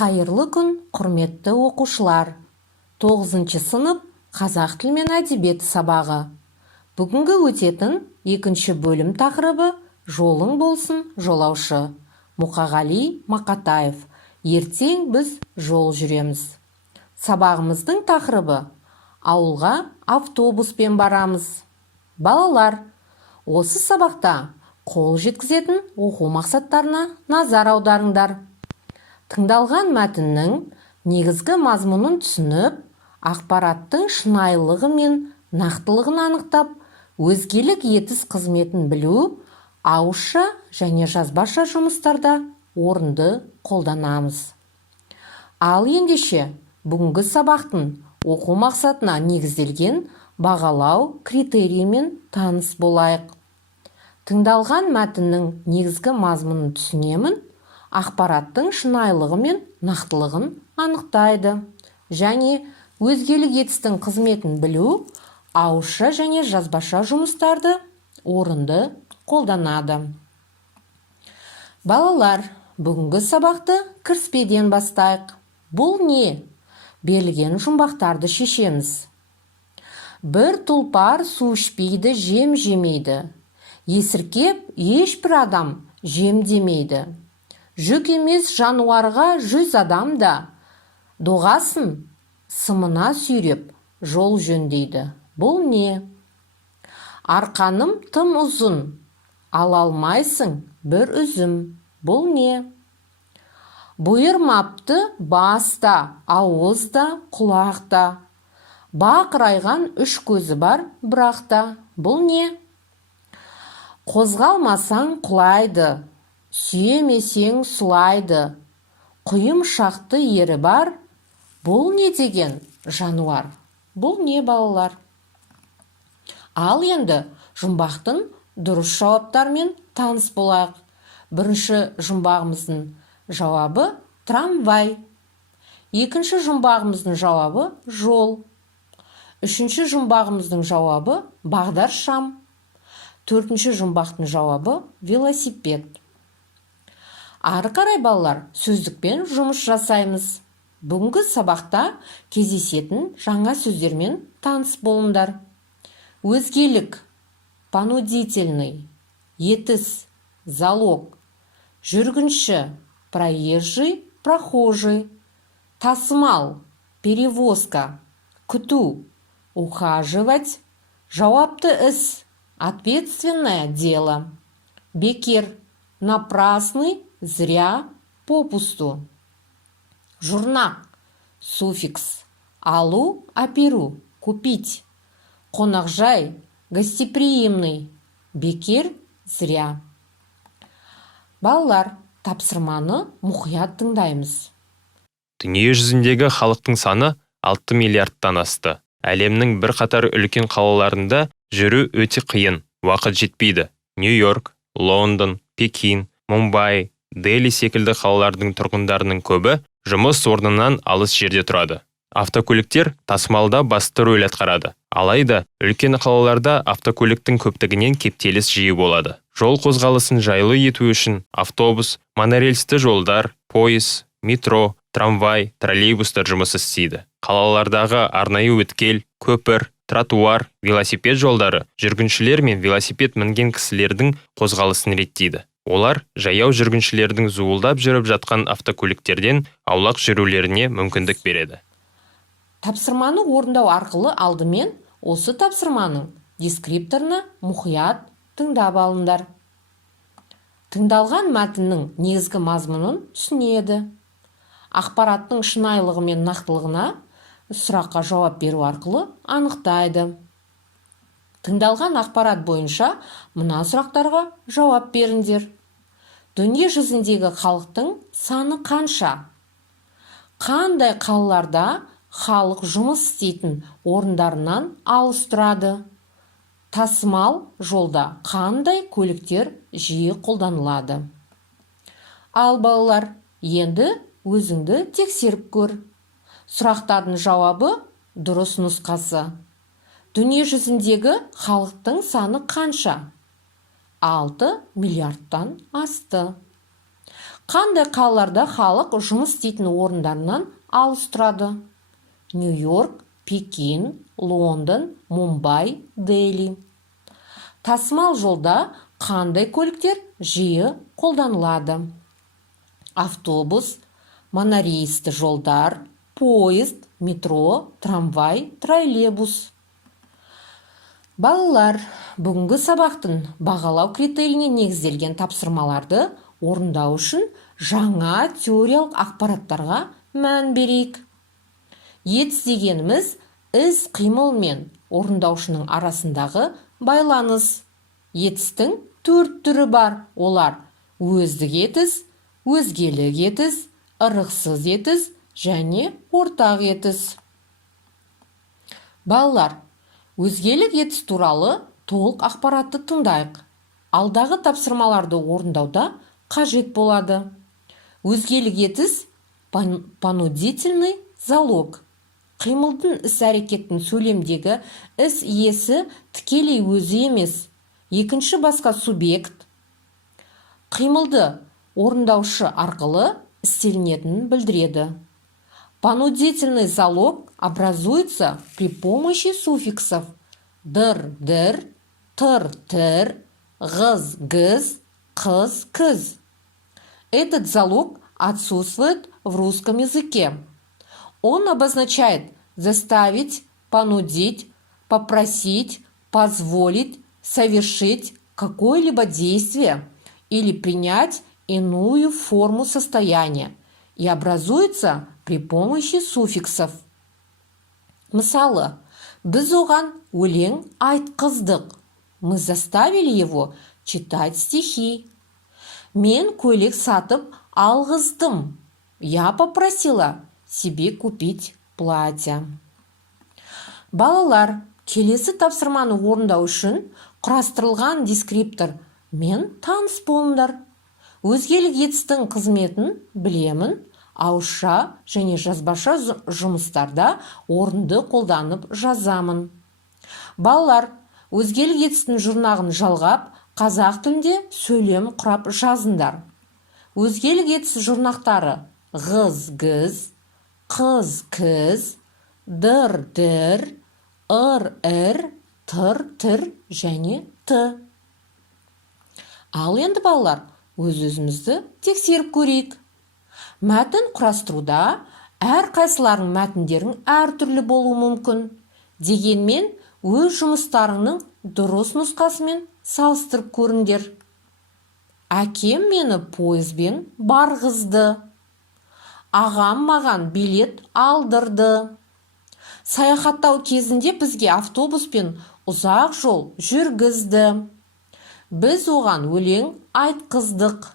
Қайырлы күн, құрметті оқушылар. 9 сынып қазақ тілі мен әдебиеті сабағы. Бүгінгі өтетін екінші бөлім тақырыбы «Жолың болсын, жолаушы». Мұқағали Мақатаев. Ертең біз жол жүреміз. Сабағымыздың тақырыбы «Ауылға автобуспен барамыз». Балалар, осы сабақта қол жеткізетін оқу мақсаттарына назар аударыңдар. Тыңдалған мәтіннің негізгі мазмұнын түсініп, ақпараттың шынайылығы мен нақтылығын анықтап, өзгелік етіс қызметін білу, ауызша және жазбаша жұмыстарда орынды қолданамыз. Ал ендеше, бүгінгі сабақтың оқу мақсатына негізделген бағалау критерийімен таныс болайық. Тыңдалған мәтіннің негізгі мазмұнын түсінемін, ақпараттың шынайылығы мен нақтылығын анықтайды. Және өзгелік етістің қызметін білу, ауызша және жазбаша жұмыстарды орынды қолданады. Балалар, бүгінгі сабақты кіріспеден бастайық. Бұл не? Берілген жұмбақтарды шешеміз. Бір тұлпар су ішпейді, жем жемейді. Есіркеп, ешбір адам жем демейді. Жүк емес жануарға 100 адам да, доғасын сымына сүйреп жол жөндейді. Бұл не? Арқаным тым ұзын, ала алмайсың бір үзім. Бұл не? Бұйырмапты баста, ауызда, құлақта. Бақырайған 3 көзі бар бірақта. Бұл не? Қозғалмасаң құлайды, сүйемесең сұлайды. Құйым шақты ері бар. Бұл не деген жануар? Бұл не, балалар? Ал енді жұмбақтың дұрыс жауаптармен таныс болайық. Бірінші жұмбағымыздың жауабы трамвай. Екінші жұмбағымыздың жауабы жол. Үшінші жұмбағымыздың жауабы бағдаршам. Төртінші жұмбақтың жауабы велосипед. Ары қарай балалар, сөздікпен жұмыс жасаймыз. Бүгінгі сабақта кездесетін жаңа сөздермен таныс болыңдар. Өзгелік, понудительный, етіс, залог, жүргінші, проезжий, прохожий, тасымал, перевозка, күту, ухаживать, жауапты іс, ответственное дело, бекер, напрасный, зря, попусту. Журнақ, суффикс, алу, аперу, купить. Қонақжай, гостеприимный, бекер, зря. Балалар, тапсырманы мұқият тыңдаймыз. Дүние жүзіндегі халықтың саны 6 миллиардтан асты. Әлемнің бірқатар үлкен қалаларында жүру өте қиын, уақыт жетпейді. Нью-Йорк, Лондон, Пекин, Мумбай, Дели секілді қалалардың тұрғындарының көбі жұмыс орнынан алыс жерде тұрады. Автокөліктер тасымалда басты рөл атқарады. Алайда, үлкен қалаларда автокөліктің көптігінен кептеліс жиі болады. Жол қозғалысын жайлы ету үшін автобус, монорельсті жолдар, пойыз, метро, трамвай, троллейбустар жұмыс істейді. Қалалардағы арнайы өткел, көпір, тротуар, велосипед жолдары жүргіншілер мен велосипед мінген кісілердің қозғалысын реттейді. Олар жаяу жүргіншілердің зуылдап жүріп жатқан автокөліктерден аулақ жүрулеріне мүмкіндік береді. Тапсырманы орындау арқылы алдымен осы тапсырманың дескрипторына мұқият тыңдап алыңдар. Тыңдалған мәтіннің негізгі мазмұнын түсінеді. Ақпараттың шынайылығы мен нақтылығына сұраққа жауап беру арқылы анықтайды. Тыңдалған ақпарат бойынша мына сұрақтарға жауап беріңдер. Дүние жүзіндегі халықтың саны қанша? Қандай қалаларда халық жұмыс істейтін орындарынан алыс тұрады? Тасымал жолда қандай көліктер жиі қолданылады? Ал балалар, енді өзіңді тексеріп көр. Сұрақтардың жауабы дұрыс нұсқасы. Дүние жүзіндегі халықтың саны қанша? 6 миллиардтан асты. Қандай қалаларда халық жұмыс істейтін орындарынан алыс тұрады? Нью-Йорк, Пекин, Лондон, Мумбай, Дели. Тасымал жолда қандай көліктер жиі қолданылады? Автобус, монорейсті жолдар, поезд, метро, трамвай, троллейбус. Балалар, бүгінгі сабақтың бағалау критерийіне негізделген тапсырмаларды орындау үшін жаңа теориялық ақпараттарға мән берейік. Етіс дегеніміз іс қимыл мен орындаушының арасындағы байланыс. Етістің 4 түрі бар. Олар өздік етіс, өзгелік етіс, ырықсыз етіс және ортақ етіс. Балалар, өзгелік етіс туралы толық ақпаратты тыңдайық. Алдағы тапсырмаларды орындауда қажет болады. Өзгелік етіс понудительный залог. Қимылдың іс-әрекеттің сөйлемдегі іс иесі тікелей өзі емес, екінші басқа субъект. Қимылды орындаушы арқылы істелінетінін білдіреді. Понудительный залог образуется при помощи суффиксов дыр-дыр, тыр-тыр, гыз-гыз, кыз-кыз. Этот залог отсутствует в русском языке. Он обозначает заставить, понудить, попросить, позволить, совершить какое-либо действие или принять иную форму состояния и образуется при помощи суффиксов. Мысалы, біз оған өлең айтқыздық. Мы заставили его читать стихи. Мен көйлек сатып алғыздым. Я попросила себе купить платье. Балалар, келесі тапсырманы орындау үшін құрастырылған дескриптор мен таныс болыңдар. Өзгелік етістің қызметін білемін, ауызша және жазбаша жұмыстарда орынды қолданып жазамын. Балалар, өзгелік етістің жұрнағын жалғап, қазақ тілінде сөйлем құрап жазыңдар. Өзгелік етіс жұрнақтары ғыз-гыз, қыз-кіз, дыр-дыр, ыр-ір, тыр-тыр және т. Ал енді балалар, өз-өзімізді тексеріп көрейік. Мәтін құрастыруда әр қайсыларының мәтіндерің әртүрлі болуы мүмкін. Дегенмен, өз жұмыстарының дұрыс нұсқасымен салыстырып көріңдер. Әкем мені пойызбен барғызды. Ағам маған билет алдырды. Саяхаттау кезінде бізге автобуспен ұзақ жол жүргізді. Біз оған өлең айтқыздық.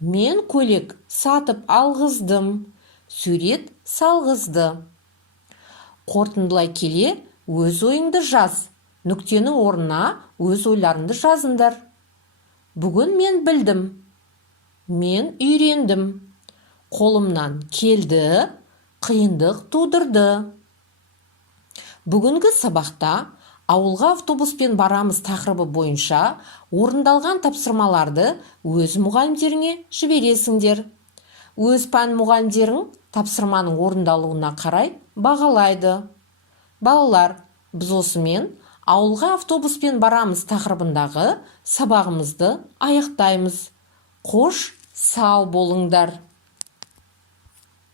Мен көйлек сатып алғыздым. Сурет салғызды. Қорытындылай келе, өз ойыңды жаз. Нүктенің орнына өз ойларыңды жазыңдар. Бүгін мен білдім. Мен үйрендім. Қолымнан келді, қиындық тудырды. Бүгінгі сабақта ауылға автобуспен барамыз тақырыбы бойынша орындалған тапсырмаларды өз мұғалімдеріңе жібересіңдер. Өз пән мұғалімдерің тапсырманың орындалуына қарай бағалайды. Балалар, біз осымен ауылға автобуспен барамыз тақырыбындағы сабағымызды аяқтаймыз. Қош, сау болыңдар.